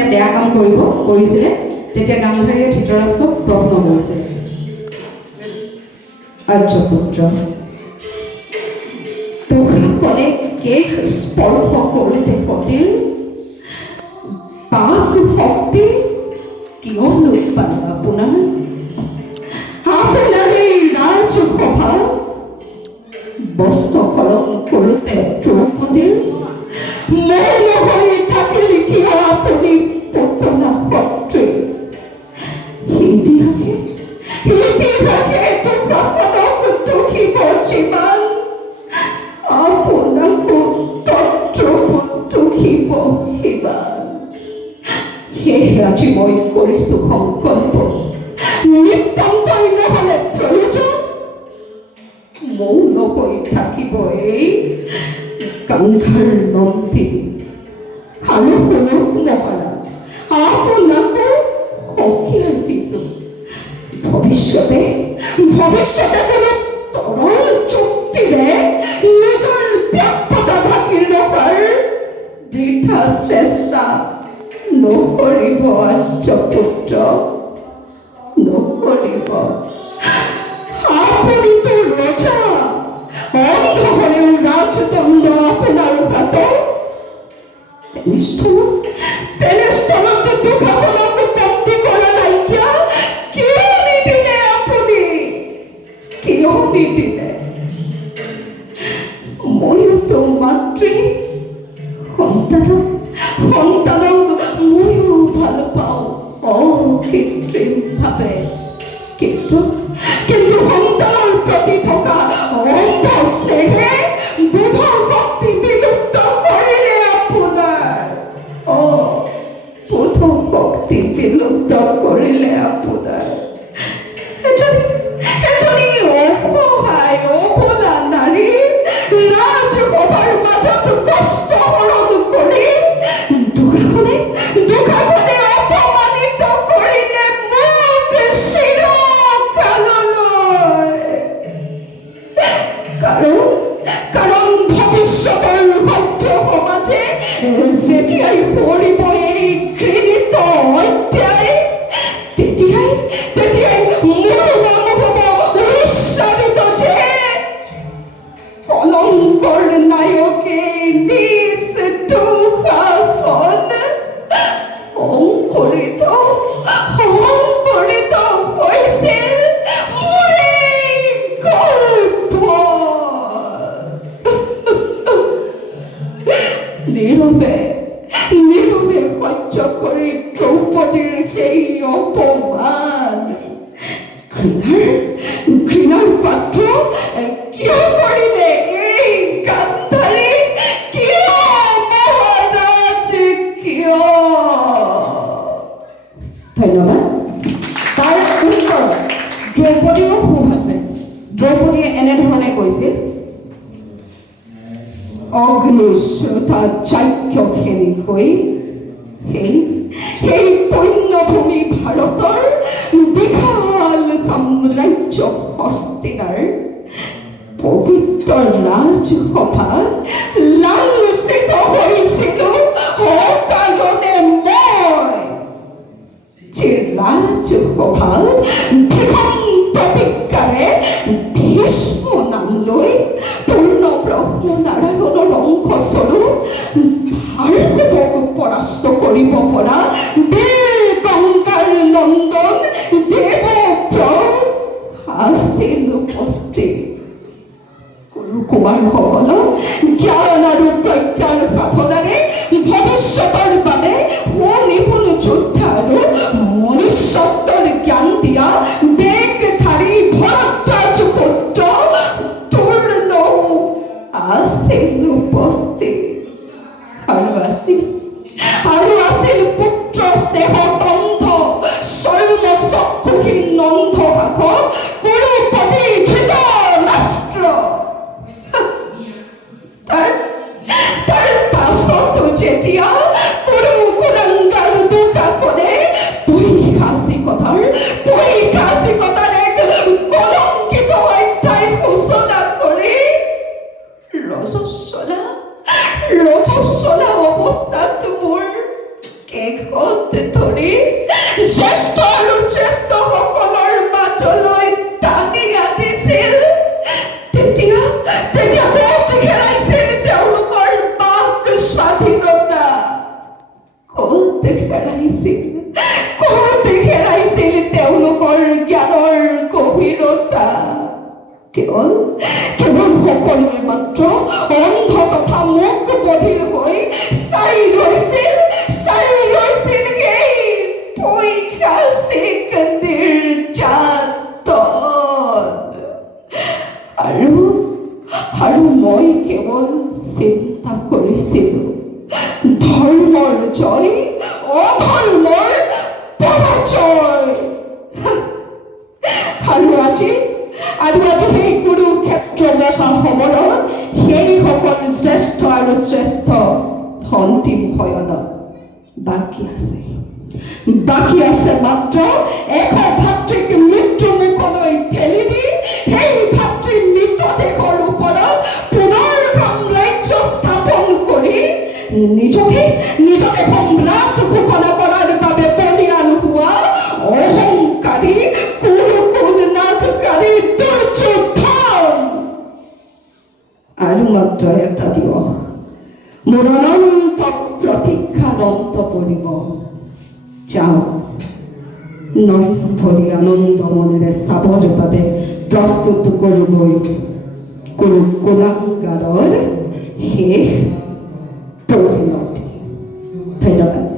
যেতিয়া বেয়া কাম কৰিছিলে তেতিয়া গান্ধাৰীয়ে ধৃতৰাষ্ট্ৰক প্ৰশ্ন কৰিছিল, আৰ্যপুত্ৰ, তোষাখনে কেশ স্পৰ্শ কৰোঁতে সতীৰ বাক শক্তি কিয় লোপ পালে আপোনাৰ? আপোনাৰ এই ৰাজসভা বস্ত্ৰহৰণ কৰোঁতে দ্ৰৌপদীৰ মৌন হৈ থাকিল কিয় আপুনি পুতলা শত্ৰী? ইতিহাসে তোষাখনক দুখিব যিমান, আপোনাকো তত্ৰপদ দুখিব সিমান। সেয়ে আজি মই কৰিছো সংকল্প, নিতান্তই নহ'লে প্ৰয়োজন মৌন হৈ থাকিব এই গান্ধাৰ নন্দিনী। আৰু শুনক মহাৰাজ, আপোনাকো সকীয়াই দিছো, ভৱিষ্যতে কোনো তৰল যুক্তিৰে নিজৰ ব্যৰ্থতা ঢাকি ৰখাৰ বৃথা চেষ্টা নকৰিব আৰ্যপুত্ৰ, নকৰিব। আপুনিতো ৰজা, অন্ধ হ'লেও ৰাজদণ্ড আপোনাৰ হাতত। তেনেস্থলত তোষাখনক বন্দী কৰা নাইকিয়া কিয় নিদিলে আপুনি? কিয় নিদিলে? ময়োতো মাতৃ, সন্তানক ময়ো ভাল পাওঁ অকৃত্ৰিমভাৱে, কিন্তু সন্তানৰ প্ৰতি থকা অন্ধ স্নেহে বোধ শক্তি বিলুপ্ত কৰিলে আপোনাৰ। বোধ শক্তি বিলুপ্ত কৰিলে আপোনাৰ। এজনী অসহায় অবলা নাৰী ৰাজসভাৰ মাজত কষ্ট হৰণ কৰি দুখাখনে অপমানিত কৰিলে মোক চিৰকাললৈ। কাৰণ ভৱিষ্যতৰ সভ্য সমাজে যেতিয়াই কৰিব এই ঘৃণিত অধ্যায়, তেতিয়াই মোৰ নাম হ'ব উচ্চাৰিত যে কলংকৰ নায়কে নিজ তোষাখন অংকুৰিত হৈছিল মোৰ এই গৰ্ভ। নীৰৱে সহ্য কৰি দ্ৰৌপদীৰ সেই অপমান ঘৃণাৰ পাত্ৰ কিয় কৰিলে এই গান্ধাৰী? কিয় মহাৰাজ, কিয়? ধন্যবাদ। তাৰ উত্তৰত দ্ৰৌপদীৰো সুখ আছে। দ্ৰৌপদীয়ে এনেধৰণে কৈছিল, অগ্নিশ্ৰোতা চাক্ষুষেনী হৈ সেই পুণ্যভূমি ভাৰতৰ বিশাল সাম্ৰাজ্য হস্তিনাৰ পবিত্ৰ ৰাজসভাত লাঞ্ছিত হৈছিলো অকাৰণে মই, যে ৰাজসভাত ভীষণ প্ৰতিজ্ঞাৰে ভীষ্ম নাম লৈ পূৰ্ণ ব্ৰহ্ম নাৰায়ণৰ অংশস্বৰূপ ভাৰ্গৱক পৰাস্ত কৰিব পৰা বীৰ গংগাৰ নন্দন দেৱব্ৰত আছিল উপস্থিত। কুমাৰসকলক জ্ঞান আৰু প্ৰজ্ঞাৰ সাধনাৰে ভৱিষ্যতৰ বাবে সুনিপুণ যোদ্ধা আৰু মনুষ্যত্বৰ জ্ঞান দিয়া বেগধাৰী ভৰদ্বাজ পুত্ৰ তূৰ্ণ আছিল উপস্থিত। আৰু আছিল পুত্ৰ স্নেহতন্ধ স্বৰ্ণ চক্ষুহীন নন্ধ শাসক কুৰুপতি ধৃতৰাষ্ট্ৰ। তাৰ পাছতো যেতিয়া কুৰু শেষত ধৰি জ্যেষ্ঠ আৰু শ্ৰেষ্ঠসকলৰ মাজলৈ টানি আনিছিল, তেতিয়া ক'ত হেৰাইছিল তেওঁলোকৰ বাক স্বাধীনতা? ক'ত হেৰাইছিল তেওঁলোকৰ জ্ঞানৰ গভীৰতা? কেৱল সকলোৱে মাত্ৰ অন্ধ তথা মুখ বধিৰ হৈ চাই ৰৈছিল সেই পৰীক্ষা ছেকেণ্ডৰ জাতত। আৰু মই কেৱল চিন্তা কৰিছিলোঁ ধৰ্মৰ জয়, অধৰ্মৰ পৰাজয়। আৰু আজি সেই কুৰুক্ষেত্ৰ মহাসমৰত সেইসকল শ্ৰেষ্ঠ আৰু শ্ৰেষ্ঠ অন্তিম শয়নত বাকী আছে মাত্ৰ এশ ভাতৃক মৃত্যু মুখলৈ ঠেলি দি সেই ভাতৃ মৃতদেহৰ ওপৰত পুনৰ সাম্ৰাজ্য স্থাপন কৰি নিজকে সম্ৰাট ঘোষণা কৰাৰ বাবে বলিয়ান হোৱা অহংকাৰী কুৰুকুল নাশকাৰী দুৰ্যোধন। আৰু মাত্ৰ এটা দিৱস মোৰ অনন্ত প্ৰতীক্ষাৰ অন্ত পৰিব। যাওঁ নয়ন ভৰি আনন্দ মনেৰে চাবৰ বাবে প্ৰস্তুত কৰোঁগৈ কুলাংগাৰৰ শেষ পৰিণতি। ধন্যবাদ।